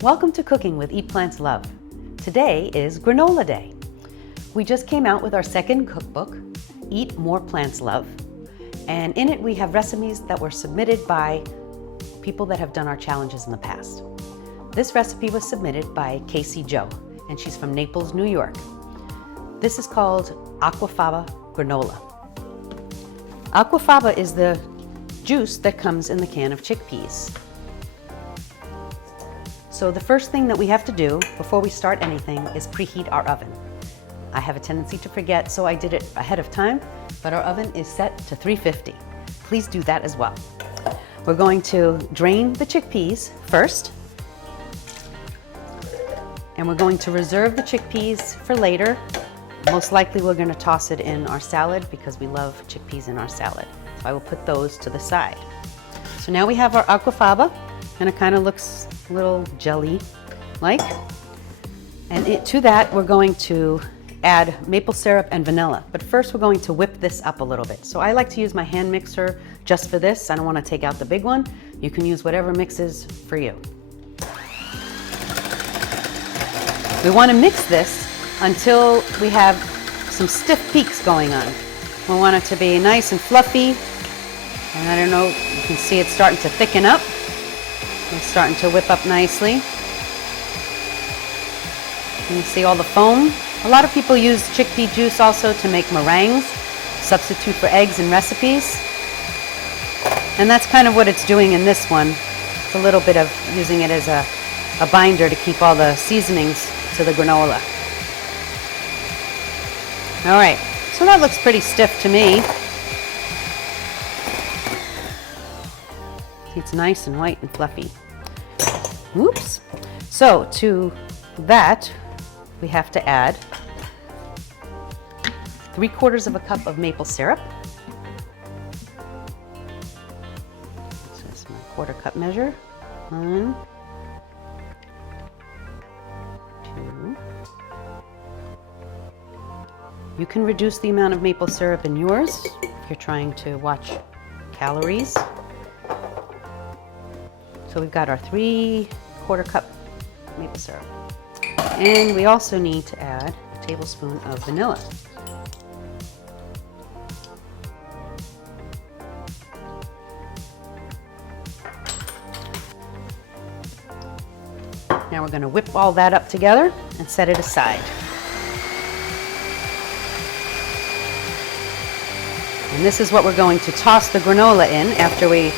Welcome to Cooking with Eat Plants Love. Today is Granola Day. We just came out with our second cookbook, Eat More Plants Love, and in it we have recipes that were submitted by people that have done our challenges in the past. This recipe was submitted by Kayc Jo, and she's from Naples, New York. This is called Aquafaba Granola. Aquafaba is the juice that comes in the can of chickpeas. So the first thing that we have to do before we start anything is preheat our oven. I have a tendency to forget, so I did it ahead of time, but our oven is set to 350. Please do that as well. We're going to drain the chickpeas first, and we're going to reserve the chickpeas for later. Most likely we're going to toss it in our salad because we love chickpeas in our salad. So I will put those to the side. So now we have our aquafaba, and it kind of looks a little jelly-like. And to that, we're going to add maple syrup and vanilla. But first, we're going to whip this up a little bit. So I like to use my hand mixer just for this. I don't want to take out the big one. You can use whatever mixes for you. We want to mix this until we have some stiff peaks going on. We want it to be nice and fluffy. And I don't know, you can see it's starting to thicken up. It's starting to whip up nicely. You see all the foam. A lot of people use chickpea juice also to make meringues, substitute for eggs in recipes. And that's kind of what it's doing in this one. It's a little bit of using it as a binder to keep all the seasonings to the granola. All right, so that looks pretty stiff to me. It's nice and white and fluffy. Oops. So to that, we have to add 3/4 cup of maple syrup. So that's my 1/4 cup measure. 1, 2. You can reduce the amount of maple syrup in yours if you're trying to watch calories. So we've got our 3/4 cup maple syrup. And we also need to add a tablespoon of vanilla. Now we're going to whip all that up together and set it aside. And this is what we're going to toss the granola in after we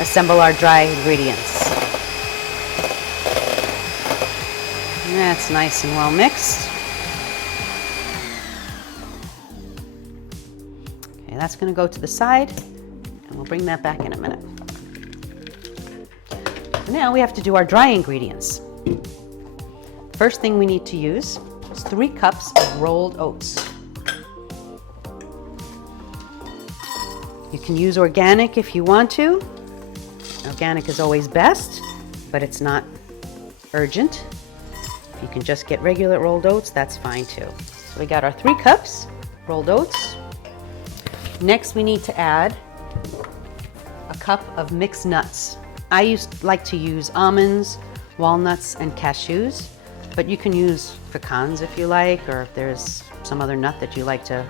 assemble our dry ingredients. And that's nice and well mixed. Okay, that's going to go to the side, and we'll bring that back in a minute. So now we have to do our dry ingredients. First thing we need to use is 3 cups of rolled oats. You can use organic if you want to. Organic is always best, but it's not urgent. If you can just get regular rolled oats, that's fine too. So we got our 3 cups rolled oats. Next, we need to add a cup of mixed nuts. I like to use almonds, walnuts, and cashews, but you can use pecans if you like, or if there's some other nut that you like to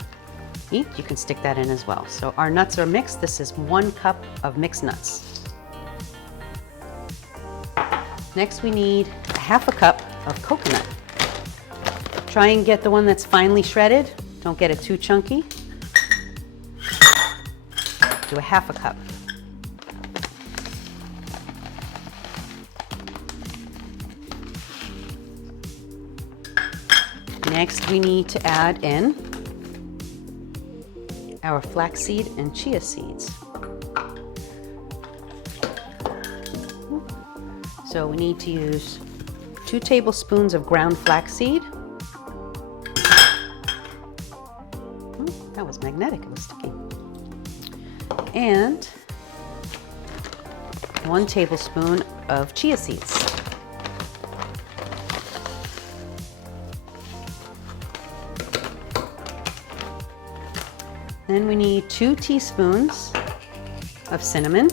eat, you can stick that in as well. So our nuts are mixed. This is 1 cup of mixed nuts. Next, we need 1/2 cup of coconut. Try and get the one that's finely shredded. Don't get it too chunky. Do 1/2 cup. Next, we need to add in our flaxseed and chia seeds. So we need to use 2 tablespoons of ground flaxseed. That was magnetic, it was sticky. And 1 tablespoon of chia seeds. Then we need 2 teaspoons of cinnamon.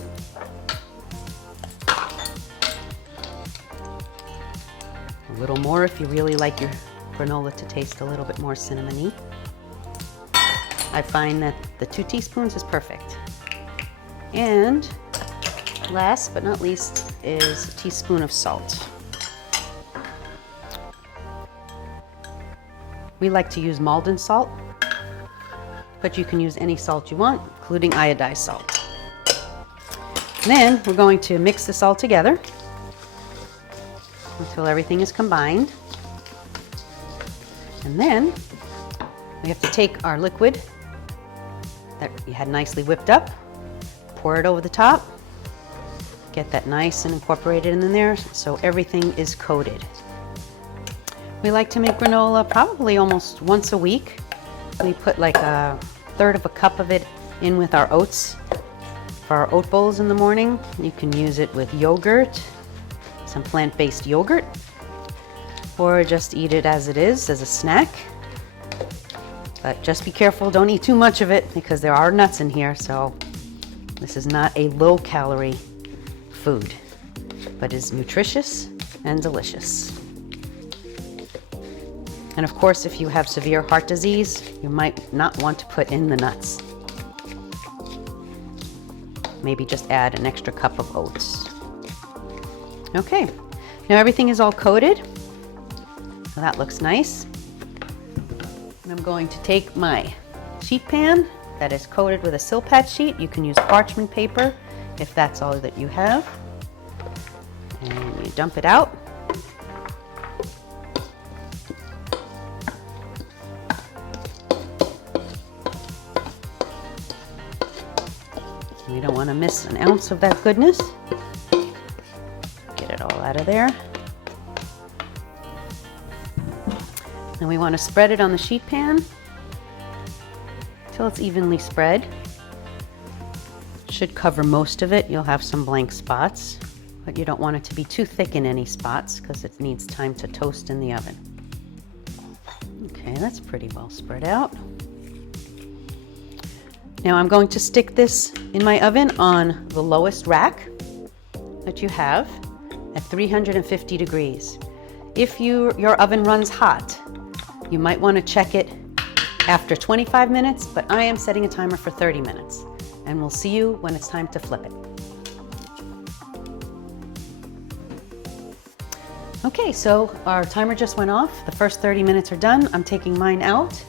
A little more if you really like your granola to taste a little bit more cinnamony. I find that the 2 teaspoons is perfect. And last but not least is a teaspoon of salt. We like to use Maldon salt, but you can use any salt you want, including iodized salt. And then we're going to mix this all together until everything is combined. And then we have to take our liquid that we had nicely whipped up, pour it over the top, get that nice and incorporated in there so everything is coated. We like to make granola probably almost once a week. We put like 1/3 of a cup of it in with our oats for our oat bowls in the morning. You can use it with yogurt, some plant-based yogurt, or just eat it as it is, as a snack. But just be careful, don't eat too much of it because there are nuts in here, so this is not a low-calorie food, but is nutritious and delicious. And of course, if you have severe heart disease, you might not want to put in the nuts. Maybe just add an extra cup of oats. Okay, now everything is all coated. So that looks nice. And I'm going to take my sheet pan that is coated with a silpat sheet. You can use parchment paper if that's all that you have. And you dump it out. We don't want to miss an ounce of that goodness. Get it all out of there. And we want to spread it on the sheet pan until it's evenly spread. Should cover most of it. You'll have some blank spots, but you don't want it to be too thick in any spots because it needs time to toast in the oven. Okay, that's pretty well spread out. Now I'm going to stick this in my oven on the lowest rack that you have at 350 degrees. If your oven runs hot, you might want to check it after 25 minutes, but I am setting a timer for 30 minutes. And we'll see you when it's time to flip it. Okay, so our timer just went off. The first 30 minutes are done. I'm taking mine out.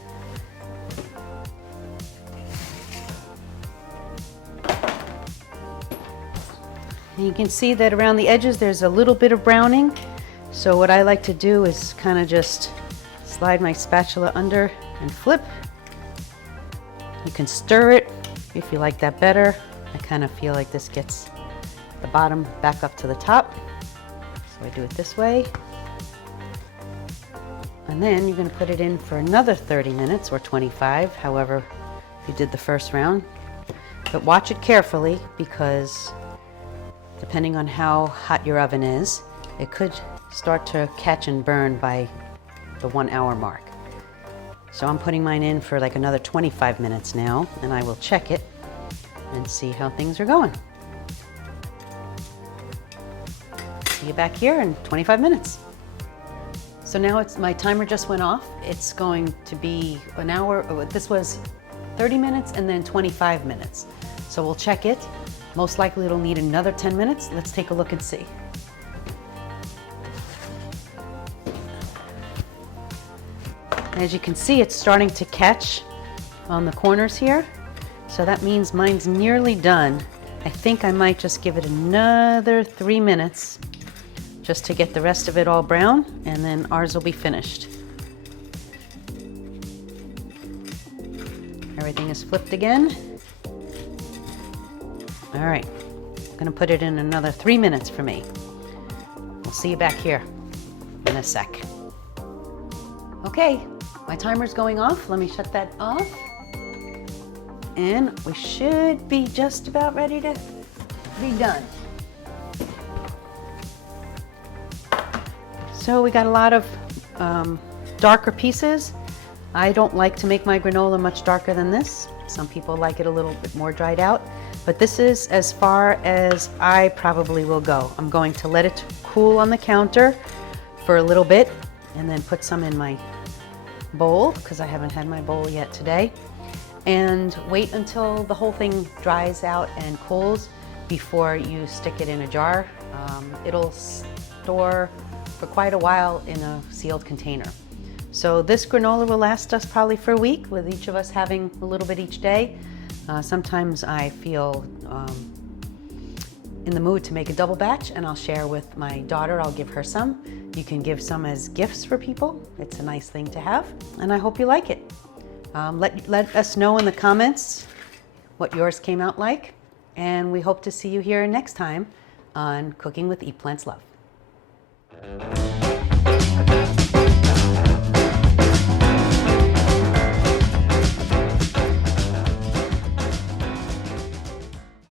And you can see that around the edges there's a little bit of browning. So what I like to do is kind of just slide my spatula under and flip. You can stir it if you like that better. I kind of feel like this gets the bottom back up to the top. So I do it this way. And then you're going to put it in for another 30 minutes or 25, however you did the first round. But watch it carefully because depending on how hot your oven is, it could start to catch and burn by the 1 hour mark. So I'm putting mine in for like another 25 minutes now, and I will check it and see how things are going. See you back here in 25 minutes. So now my timer just went off. It's going to be an hour. This was 30 minutes and then 25 minutes. So we'll check it. Most likely it'll need another 10 minutes. Let's take a look and see. As you can see, it's starting to catch on the corners here. So that means mine's nearly done. I think I might just give it another 3 minutes just to get the rest of it all brown, and then ours will be finished. Everything is flipped again. All right, I'm gonna put it in another 3 minutes for me. I'll see you back here in a sec. Okay, my timer's going off. Let me shut that off. And we should be just about ready to be done. So we got a lot of darker pieces. I don't like to make my granola much darker than this. Some people like it a little bit more dried out, but this is as far as I probably will go. I'm going to let it cool on the counter for a little bit and then put some in my bowl, because I haven't had my bowl yet today, and wait until the whole thing dries out and cools before you stick it in a jar. It'll store for quite a while in a sealed container. So this granola will last us probably for a week, with each of us having a little bit each day. Sometimes I feel in the mood to make a double batch, and I'll share with my daughter. I'll give her some. You can give some as gifts for people. It's a nice thing to have, and I hope you like it. Let us know in the comments what yours came out like, and we hope to see you here next time on Cooking with Eat Plants Love.